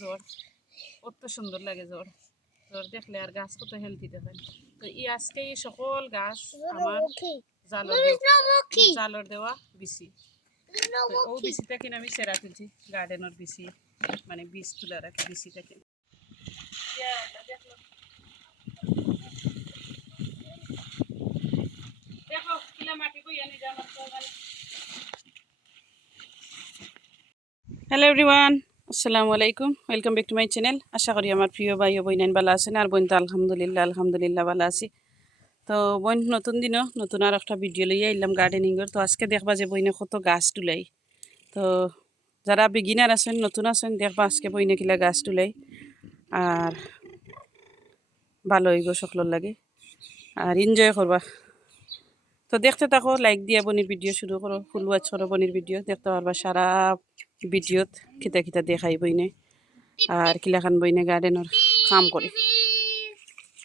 জ্বর কত সুন্দর লাগে জ্বর জ্বর দেখলে আর গাছ কত হেলদি দেখেন। তো এই আজকে এই সকল গাছ আমার জালর দেওয়া বিচি। ও বিচিটা কিনে আমি সেরা তুলছি গার্ডেনের বিচি, মানে বীজ তুলে রাখি বিচিটা কিনে। দেখো কিলা মাটি বইয়া নিয়ে যাও। হ্যালো এভরিওয়ান, আসসালামু আলাইকুম, welcome back to my channel. আশা করি আমার প্রিয় ভাই ও বইনান ভালো আছেন, আর বোন তো আলহামদুলিল্লাহ ভালো আছি। তো বোন নতুন দিনও নতুন আর একটা ভিডিও লইয়া এলাম গার্ডেনিংয়ের। তো আজকে দেখবা যে বইনে কত গাছ তুলাই। তো যারা বিগিনার আছেন নতুন আছেন দেখবা আজকে বইনে কিলা গাছ তুলাই, আর ভালো হইব সকলের লাগে, আর এনজয় করবা। তো দেখতে থাকো, লাইক দিয়া বনির ভিডিও শুরু করো, ফুল ওয়াচ করো বনির ভিডিও দেখতে পারবা। সারা ভিডিওত খিতা খিতা দেখাই বইনে আর কিলাখান বইনে গার্ডেনের কাম করে।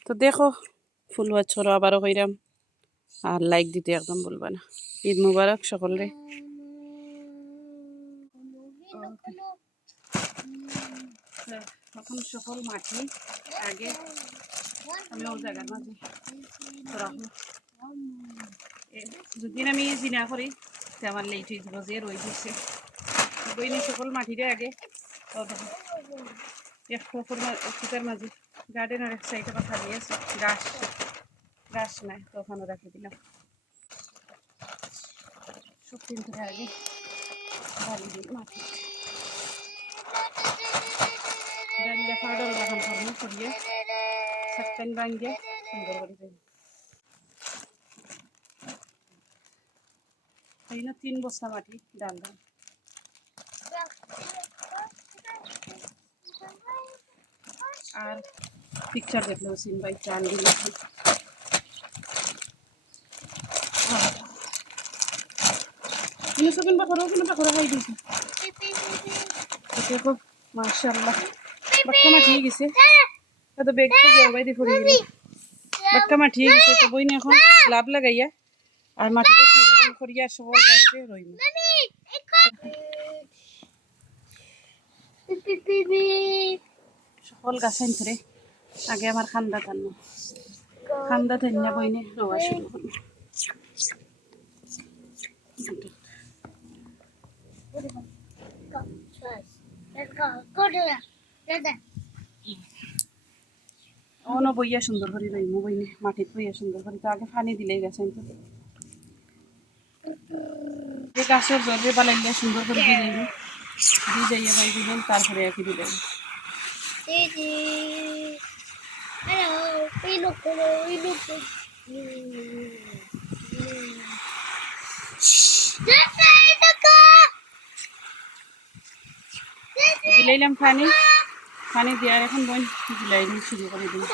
তো দেখো ফুল ওয়াচ করো, আবারও কইরাম, আর লাইক দিতে একদম বলবা না। ঈদ মুবারক সকলরে। এখন সকল মাটি আগে আমি ও জায়গার মাঝে যদিন আমি জিনা করি তো আমার লেট হয়ে যাব, যে রয়ে দিচ্ছে বইনি সকল মাটিরে আগে এক ফুটের মাঝে গার্ডেনের এক সাইডে কথা দিয়েছে গাছ গাছ নাই, তো ওখানে রাখি দিলাম। সব কিন্তু আগে বালি দিই মাটি ডালিয়া পাউডার লাগান করবো করিয়ে সাতটান ভাঙিয়ে সুন্দর করে দিই। এই না 3 বস্তা মাটি ডাল দাম। আর পিকচার দেখলেও সিন বাই চাল দিলে কিনে বাকরা খাই দিয়েছি। দেখো মাশাআল্লাহ বাক্কা মাটি গেছে, তো বেগ থেকে বাইরে পড়ে গেল। বাক্কা মাটি গেছে, তো বইনি এখন লাভ লাগাইয়া আর মাটিতে সুন্দর করিয়া সকল গাছে রইল। সকল গাছ ধরে আগে আমার খান্দা টান্না বইনে রোয়া শুরু করবো। অন বইয়া সুন্দর করে রইমু বইনে মাটিত বইয়া সুন্দর করে। তো আগে পানি দিলেই গেছে যে গাছের জলে বালাইলে সুন্দর করে দিয়ে যাইয়া বাই দিবেন, তারপরে একই দিলেন। দিলাইলাম পানি দেওয়ার এখন বোন দিলাই শুরু করে দিই।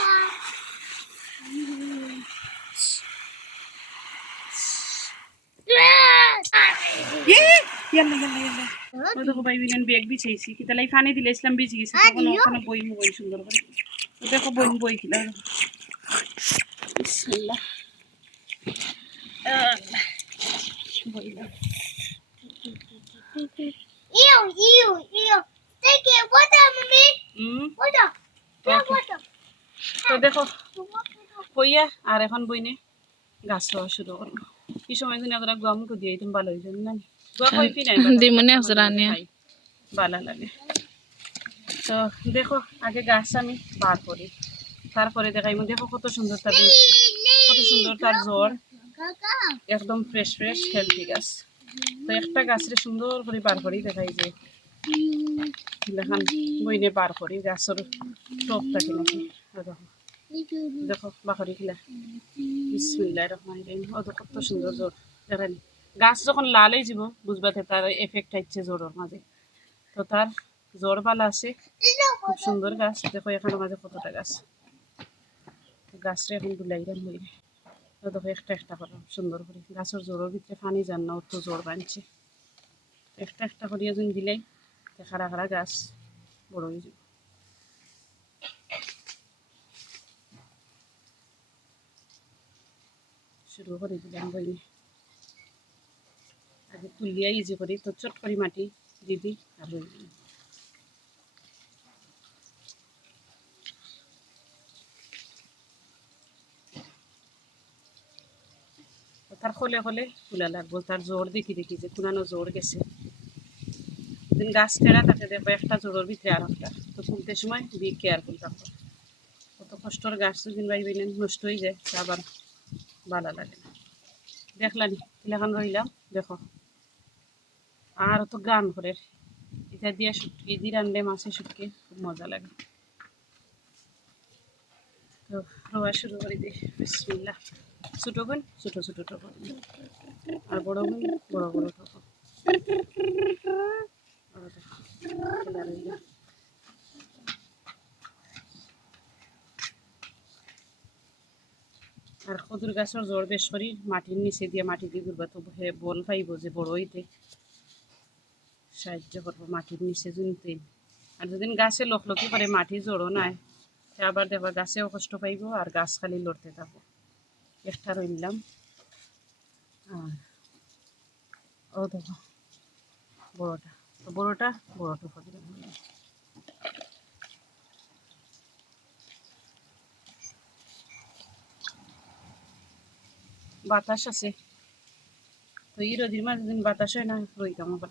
দেখো ভাই বিলেন বেগ বিছাইছি কিতালাই পানি দিলাইছিলাম ভিজে গেছে, তখন ওখানে বই সুন্দর করে। দেখো বই কিলা বিসমিল্লাহ বইলাম। তো দেখো বইয়া আর এখন বইনে গাছ রোয়া শুরু করবো। কি সময় দিন ওরা গম কো দিয়ে তুমি ভালো হয়েছে না ভালো লাগে। তো দেখো আগে গাছ আমি বার করি, তারপরে দেখাই দেখো কত সুন্দর তার জ্বর, একদম ফ্রেশ হেলদি গাছ। তো একটা গাছের সুন্দর করে বার করি দেখাই যে দেখান বইনে বার করি গাছের টপ থাকে নাকি। দেখো বাকরি খিলা বিসমিল্লাহির রহমানির রহিম। ও তো কত সুন্দর জ্বর দেখেন। গাছ যখন লাল হয়ে যাব বুঝবাতে তার এফেক্ট হচ্ছে জ্বরের মাঝে। তো তার জ্বর বালা আছে, খুব সুন্দর গাছ। দেখো এখানে মাঝে কতটা গাছরে এখন গুলাইলাম হইলে। তো দেখো একটা করলাম সুন্দর করে। গাছের জ্বরের ভিতরে পানি যান না, অত জ্বর বানছে। একটা করিয়া যদি দিলাই খাড়া গাছ বড় হয়ে যাব। শুরু করে দিলাম বইনি আগে তুলিয়া ইজি করি, তো চট করে মাটি দিবি আর খোলে খোলে তুলা লাগবো, তার জোর দেখি দেখি যে কুনানো জোর গেছে। দিন গাছ টেরা থাকে দেখবো একটা জোরের ভিতরে আর একটা, তো তুলতে সময় বি কেয়ারফুল থাকবো। কত কষ্টর গাছ দিন বাইবেন নষ্ট হয়ে যায়, আবার ভালো লাগে না। দেখলানি এখন রইলাম দেখো, আর তো গান করে এটা দিয়ে শুটকি দিয়ে রানলে মাছের শুটকি খুব মজা লাগে। তো রোয়া শুরু করে দিই, বিসমিল্লাহ। ছোটো বোন ছোটো ছোটো টোকো, আর বড় বোন বড় বড় টোকো। আর খদুর গাছের জোর বেশ করি মাটির নিচে দিয়ে মাটি দিয়ে ঘুরবা, তো হে বল পাইব যে বড় হইতে সাহায্য করবো মাটির নিচে জুনতে। আর যদি গাছে লকলকি করে মাটি জোড়ো নাই, আবার দেখো গাছেও কষ্ট পাইব আর গাছ খালি লড়তে থাকবো। একটা রইলাম, আর ও দেখো বড়টা, তো বড়টা দিলাম। বাতাস আছে, তো এই রোদির মাঝে দিন বাতাস হয় না, রইতাম আবার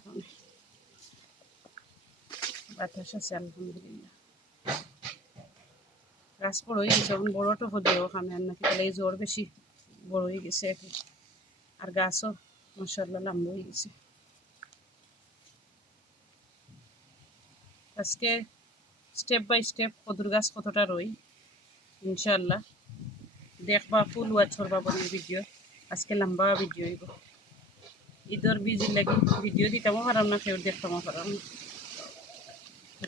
বাতাস আছে আলহামদুলিল্লাহ। গাছ বড় হয়ে গেছে, এখন বড়টো হলেও খামে আর নাকি তাহলে এই জ্বর বেশি বড় হয়ে গেছে এখন, আর গাছও মাশাআল্লাহ লম্বা হয়ে গেছে। আজকে স্টেপ বাই স্টেপ কদুর গাছ কতটা রই ইনশাআল্লাহ দেখবা, ফুল ওয়াচ করবা বনের ভিডিও। আজকে লম্বা ভিডিও হইব, ঈদর বিজি লাগি ভিডিও দিতামও পারাম না, কেউ দেখতামও পারাম না।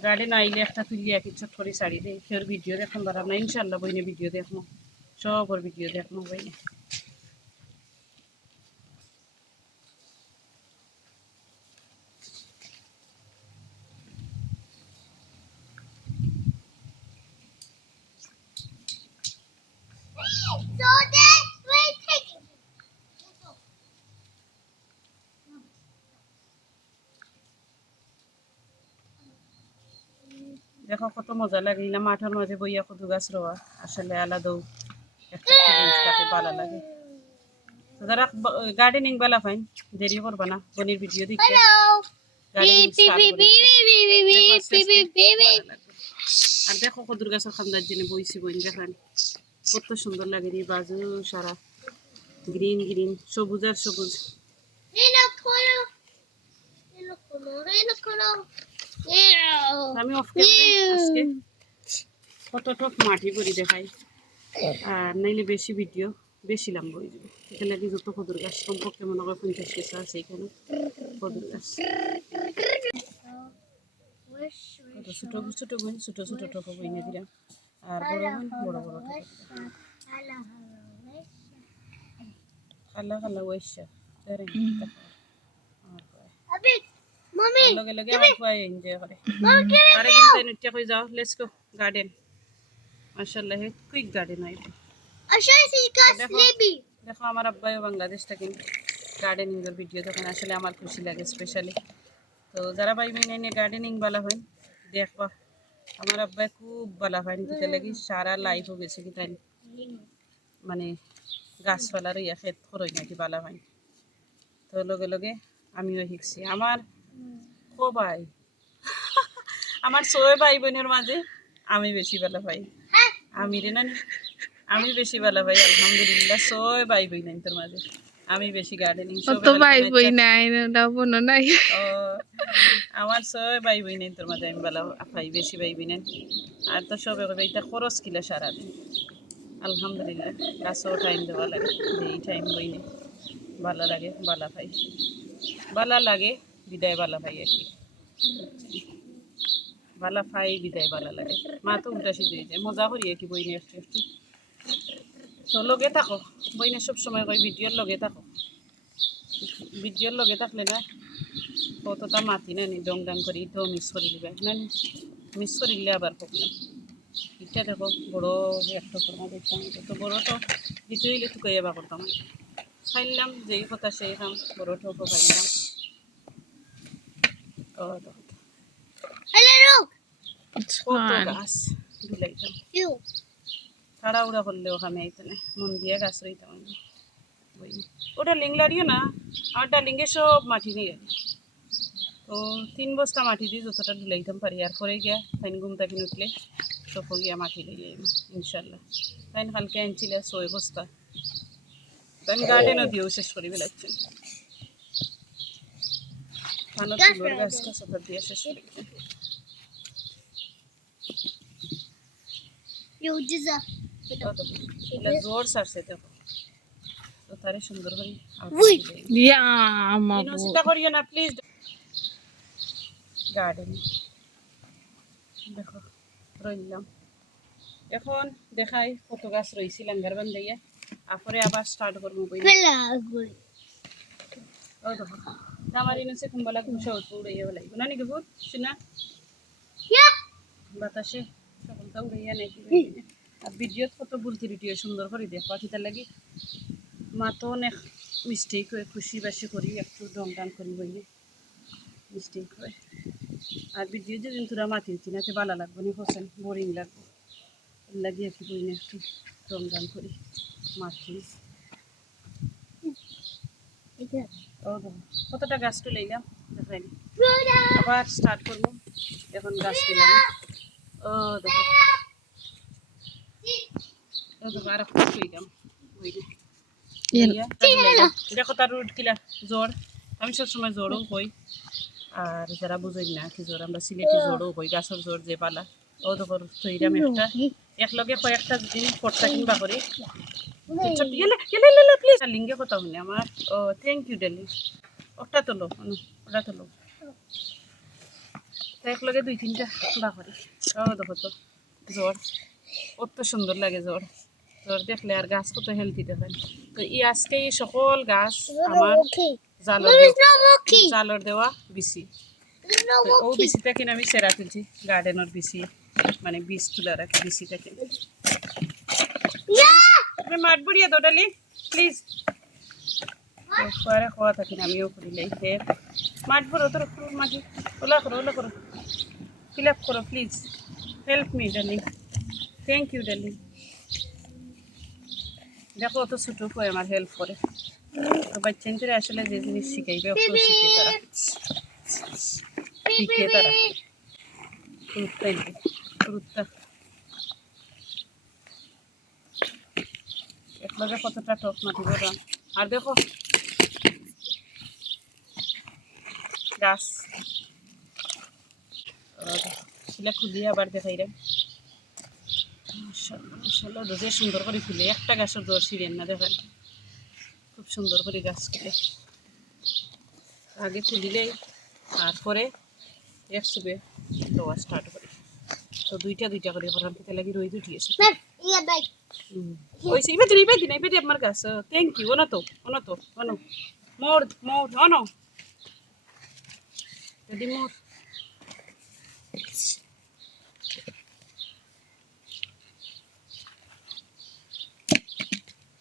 গার্ডেন আইলে একটা তুলিয়া কি ছোট করে শাড়ি দেয়, কেউর ভিডিও দেখতাম পারাম না। ইনশাআল্লাহ বইনে ভিডিও দেখবো, সবর ভিডিও দেখবো বইনে। দেখো কত মজা লাগে না মাঠের মাঝে বইয়া কদু গাছ রোয়া, আসলে আলাদাও একটা ফিলিংস থাকে, ভালো লাগে। তো যারা গার্ডেনিং বেলা ফাইন দেরি করবা না, বনির ভিডিও দেখে আর দেখো কদুর গাছের খান্দার জন্য বইছি বই দেখান কত সুন্দর লাগে রে, বাজু সারা গ্রিন গ্রিন, সবুজ আর সবুজ। আমি অফ ক্যামেরা আজকে কত টক মাটি ভরি দেখাই, আর নাইলে বেশি ভিডিও বেশি লম্বা হয়ে যাবে। এখানে লাগে যত কদুর গাছ কমপক্ষে মনে হয় 50 কেসা আছে এখানে কদুর গাছ। ছোট ছোট বোন ছোট ছোট টক বইনে দিলাম, আর বড় বোন বড় বড় টক খালা খালা ওয়াইশা লগে লগে আমার পায়ে এনজয় করে। আরে কিন্তু নৃত্য কই যাও, লেটস গো গার্ডেন। মাশাআল্লাহ কুইক গার্ডেন আইছে। দেখো আমার আব্বাইও বাংলাদেশ থেকে গার্ডেনিং এর ভিডিও দেখেন, আসলে আমার খুশি লাগে স্পেশালি। তো যারা ভাই মেনে নিয়ে গার্ডেনিং বালা হয় দেখবা, আমার আব্বাই খুব বালা হয় দিতে লাগি, সারা লাইফও গেছে কি তাই মানে গাছপালার ইয়া খেত খরই নাকি বালা হয়। তো লগে লগে আমিও শিখছি। আমার ও ভাই আমার 6 ভাই বোনের মাঝে আমি বেশি ভালো ভাই, আমি রে না আমি বেশি ভালো ভাই আলহামদুলিল্লাহ। 6 ভাই বোন নাই তোর মাঝে আমি বেশি গার্ডেনিং সব ভাই বই নাই না বোন নাই, ও আমার 6 ভাই বোন নাই তোর মাঝে আমি ভালো ভাই বেশি ভাই বোন। আর তো সবে কবে এটা খরচ কিলা সারাদিন আলহামদুলিল্লাহ, গাছও টাইম দেওয়া লাগে, যেই টাইম বইনে ভালো লাগে ভালো ভাই ভালো লাগে বিদায় ভালো ভাই আর কি, ভালো ভাই বিদায় ভালো লাগে। মা তো উল্টা সিদ্ধ হয়ে যায়, মজা করি আর কি বইনে একটু একটু। তো লগে থাকো বইনে সব সময় কই ভিডিওর লগে থাকো, ভিডিওর লগে থাকলে না কতটা মাতি না নি ডং ডাং করি তো মিস করে দিবে না, মিস করিলে আবার প্রবলেম। এটা দেখো বড় একটা করবো দেখতাম, তো বড় তো দিতে হইলে টুকাইয়া বা করতাম, খাইলাম যেই কথা সেই খাম, বড় ঠোকো খাইলাম। ও কত গাছ বিলাইতাম, তাড়াউড়া করলেও খামে আইতো না, মন দিয়ে গাছ রইতাম ওটা লিংলারিও না, আর ডালিঙ্গে সব মাটি নিয়ে তো 3 বস্তা মাটি দিয়ে যতটা ডুলাইতাম পারি আর পরে গিয়া তাই ঘুম থাকি উঠলে সব গিয়া মাটি লইয়ে ইনশাল্লাহ। তাই কালকে আনছিলে 6 বস্তা, তাই গার্ডেনও দিয়েও শেষ করি বেলাচ্ছে খানো ফুলের গাছটা সফর দিয়ে শেষ করি। জোর সারছে দেখো তো তারে সুন্দর করে চিন্তা করিও না প্লিজ। গার্ডেন দেখো রইলাম এখন দেখাই কত গাছ রয়েছে লাঙ্গার বান্ধাইয়া তারপরে আবার স্টার্ট করবো। ও দেখো আমার ইনসে কুম্বালা কুমসা উড়াইয়া লাগবে না নাকি ভূত শুনা বাতাসে সকলটা উড়াইয়া নাকি। আর ভিডিওত কত বুলতি রুটিও সুন্দর করে দেখ পাখিটার লাগি মা তো অনেক মিস্টেক হয়, খুশি বাসি করি একটু ডং ডান করি বইলে মিস্টেক হয়। আর ভিডিও যেদিন তোরা মাতি উঠি না তো ভালো লাগবে না, হোসেন বোরিং লাগবে লাগিয়ে কি বই না একটু ডং ডান করি মাটি। ও দেখো কতটা গাছ তুলাইলাম দেখাইনি, আবার স্টার্ট করবো এখন গাছ তুলাম। ও দেখো আর তুইলাম দেখো তার রোড কিলা জ্বর, আমি সবসময় জ্বরও কই আর যারা বুঝেন না কি জ্বর আমরা সিলেটি জ্বরও কই গাছের জ্বর যে পালা। ও দেখো থইরাম একটা একলগে কয়েকটা দিন পড়তা কিনবা করি প্লিজ লিঙ্গে কথা শুনে আমার। ও থ্যাংক ইউ ডেলি ওটা তোলো ওটা তোলো একলগে 2-3টা বা করি। ও দেখো তো জ্বর কত সুন্দর লাগে জ্বর, জ্বর দেখলে আর গাছ কত হেলদি দেখেন। তো আজকে এই সকল গাছ আমার জালর দেওয়া বিসি, ও বিসিটা কিনে আমি সেরা তুলছি গার্ডেনের বিসি মানে বীজ তুলার একটা বিসিটা কিনে মাঠ বুড়িয়ে দো ডালি প্লিজ পরে খাওয়া থাকি না আমিও করিলে মাঠ বুড়ো তোর মাটি ওলা করো ফিল আপ করো প্লিজ হেল্প মি ডালি থ্যাংক ইউ ডালি। দেখো অত ছোটো করে আমার হেল্প করে তো বাচ্চাদের আসলে যে জিনিস শিখাইবে অত শিখে তারা গুরুত্বটা একলগে কতটা টক মাটি বললাম। আর দেখো গাছ শিলা খুলিয়ে আবার দেখাই রে মাশাআল্লাহ রোজে সুন্দর করে খুলে একটা গাছের জ্বর ছিঁড়েন না দেখেন খুব সুন্দর করে গাছ খুলে আগে খুলিলেই আর পরে একসবে দেওয়া স্টার্ট করি। তো দুইটা করে করার খেতে লাগি রোদ উঠিয়েছে ওই ইবে দিন আমার গাছ। থ্যাংক ইউ অনত মোর অন যদি মোর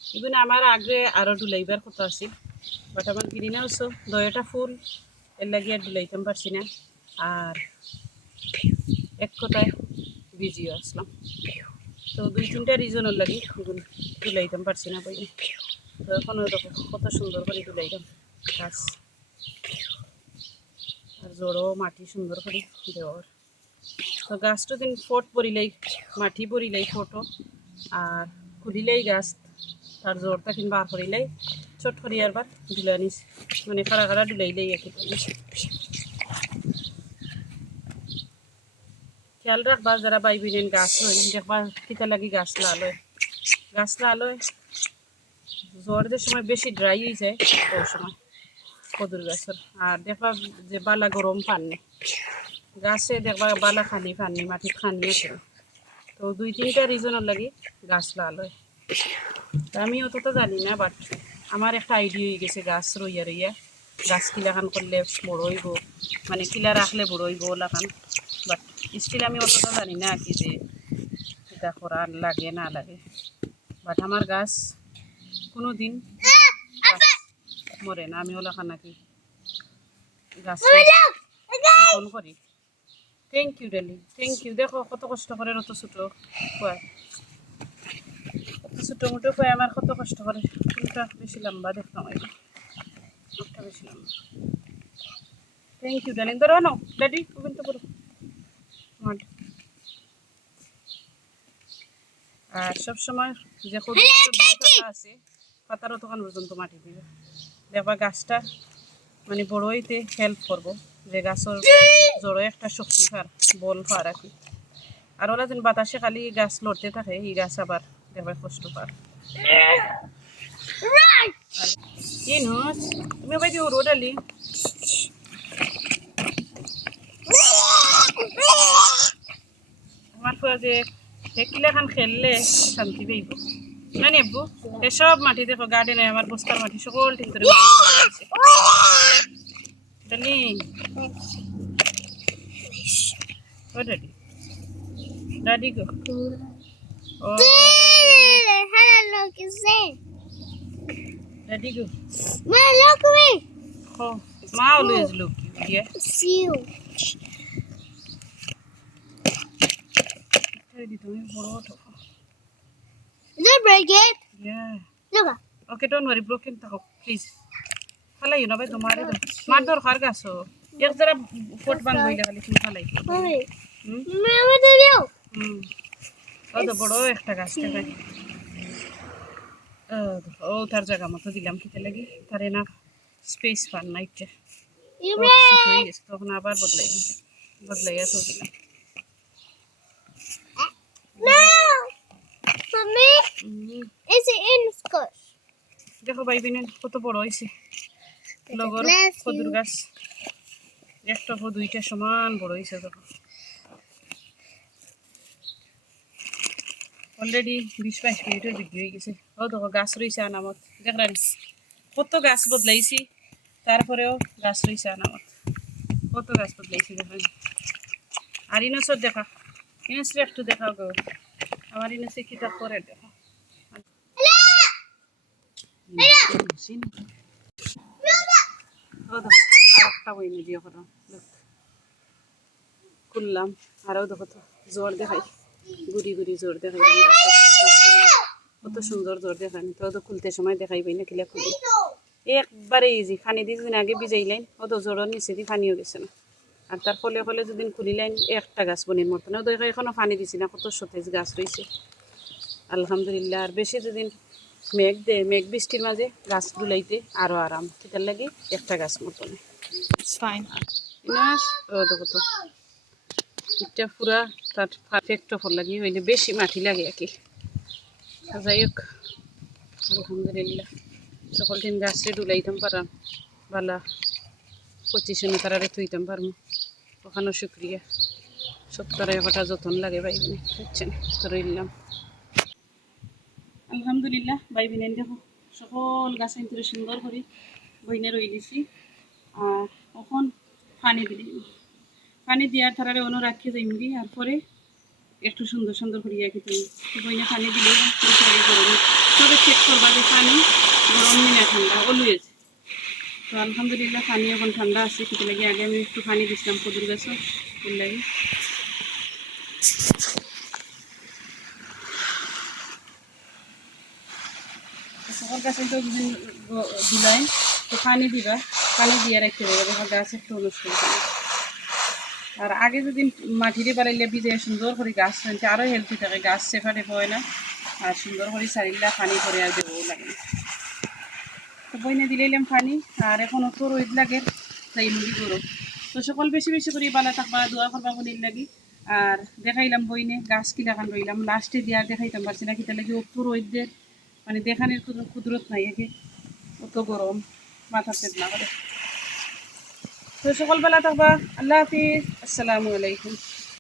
ইভেন আমার আগে আরো ডুলাইবার কথা আছে বাট আমার গ্রিন হাউসও দয়টা ফুল এর লাগিয়ে আর ডুলাইতাম পারছি না আর এক কথায় বিজিও আসলাম। তো 2-3টা রিজনের লাগি ডুলাইতাম পারছি না বই। তো এখনও দেখো কত সুন্দর করে ডুলাইতাম গাছ আর জড়ো মাটি সুন্দর করে দেওয়ার। তো গাছটা দিন ফট পরিলেই মাটি পরিলেই ফটো আর খুলিলেই গাছ তার জোরটা কিংবা বার করিলেই চট করি আরবার ডুলানিস মানে কারা ডুলাইলেই একই খেয়াল রাখবা যারা বাই বিনেন গাছ লয় দেখবা কিতা লাগি গাছ লালয় জ্বরের সময় বেশি ড্রাই হয়ে যায় ওই সময় কদুর গাছের। আর দেখবা যে বালা গরম পাননি গাছে দেখবা বালা পানি মাটির খানি আছে। তো 2-3টা রিজনের লাগি গাছ লালয় আমি অতটা জানি না বাট আমার একটা আইডিয়া হয়ে গেছে গাছ রইয়া গাছ কিলাখান করলে বড় হইব মানে কিলা রাখলে বড় হইব ওলাখান বাট স্টিল আমি অতটা জানি না কি যে এটা করা লাগে না লাগে বাট আমার গাছ কোনো দিন মরে না আমি ওলাখান নাকি গাছ ফোন করি। Thank you daily thank you দেখো কত কষ্ট করে অত ছোটো কত ছোটো মোটো পাই আমার কত কষ্ট করে ফুলটা বেশি লম্বা দেখতাম এই একটা বেশি লম্বা থ্যাংক ইউ ডার্লিং ধরো নাও ড্যাডি ওখান তো করো মাঠ আর সবসময় যে পাতা আছে পাতারও তখন পর্যন্ত মাটি দিবে দেখবা গাছটা মানে বড় হইতে হেল্প করবো যে গাছের জড়ো একটা শক্তি পার বল পার আর কি আর ওরা যেন বাতাসে খালি গাছ লড়তে থাকে এই গাছ আবার দেখবা কষ্ট পার কি নস তুমি বাইদি ওর ডালি আমার ফুয়া যে হেকিলে খান খেললে শান্তি পাইব না নেবু এসব মাটি দেখো গার্ডেনে আমার বস্তার মাটি সকল ঠিক করে ডালি ও daddy daddy go O daddy go oh ma always look you yeah ready to me boro to Is it break it? yeah Look. okay don't worry broken ta please falai na bhai tomare do mar dor khar gaso ek jara foot bang hoile khali তুমি falai Mommy. Mama did you? ও তো বড় একটা গাছ ভাই ও তার জায়গা মতো দিলাম খেতে লাগি তারে না স্পেস পান না একটা You তখন আবার বদলাইয়া তো দিলাম No. For me, it's in school. দেখো ভাই বিনেন কত বড় হয়েছে লগর Bless you. কদুর গাছ একটা দুইটা সমান বড় হয়েছে দেখো অলরেডি 20-22 মিনিটের ভিডিও হয়ে গেছে ও দেখো গাছ রয়েছে আনামত দেখলেন কত গাছ বদলাইছি তারপরেও গাছ রয়েছে আনামত কত গাছ বদলাইছি দেখলেন আর ইনসর দেখা ইনসর একটু দেখাও গো আমার ইনসে কি তা করে দেখা ও দেখো আর একটা বই নিয়ে দিও করো খুললাম আরও দেখো তো জোর দেখাই গুড়ি গুড়ি জোর দেখাই কত সুন্দর জোর দেখানি তো খুলতে সময় দেখাই পাই না কিলা খুলি একবারে ইজি পানি দিয়ে যদি আগে ভিজাইলেন ও তো জোরের নিচে দিয়ে পানিও গেছে না আর তার ফলে ফলে যদি খুলিলেন একটা গাছ বনির মতো না দেখো এখনও পানি দিছি না কত সতেজ গাছ রয়েছে আলহামদুলিল্লাহ আর বেশি যদি মেঘ বৃষ্টির মাঝে গাছ দুলাইতে আরও আরাম সেটার লাগে একটা গাছ মতো ফাইন ও দেখো তো এটা পুরা তার পারফেক্ট ফল লাগে হইলে বেশি মাটি লাগে আর কি যাই হোক আলহামদুলিল্লাহ সকল দিন গাছরে ডুলাইতাম পারাম বালা পজিশনে তারারে থইতাম পারম ওখানেও শুক্রিয়া সপ্তাহে একটা যতন লাগে বাইবিনে বুঝছেন তো রইলাম আলহামদুলিল্লাহ বাইবিনে দেখো সকল গাছ ইন্তরে সুন্দর করে বইনে রই দিছি আর এখন পানি দিলি পানি দিয়ার তারারে অন্য রাখি যাইমগি আর পরে একটু সুন্দর সুন্দর করিয়া খেতে বইনে পানি দিলে গরম তবে চেক করবা যে পানি গরম নিয়ে ঠান্ডা অলওয়েজ তো আলহামদুলিল্লাহ পানি এখন ঠান্ডা আছে খেতে লাগে আগে আমি একটু পানি দিছিলাম কদুর গাছও ফুল লাগে সকল গাছে তো দিলাই তো পানি দিবা পানি দিয়ে রাখতে দেবে দেখো গাছ একটু অনুষ্ঠান আর আগে যদি মাটিরে বাড়াইলে ভিজে সুন্দর করে গাছ আনতে আরও হেলদি থাকে গাছ সেফারে হয় না আর সুন্দর করে চারিলা পানি করে আর দেবও লাগে তো বইনে দিলাম পানি আর এখন অত রোদ লাগে তাই মুড়ি করো তো সকল বেশি বেশি করে বালা থাকবা দোয়া করবা বলির লাগি আর দেখাইলাম বইনে গাছ কিলাখান রইলাম লাস্টে দিয়ে আর দেখাইতাম পারছি না কিতা লাগে অত রোদের মানে দেখানোর কোনো কুদরত নাই একে অত গরম মাথা পেট না করে তো সকালবেলা থাকবা আল্লাহ হাফিজ আসসালামু আলাইকুম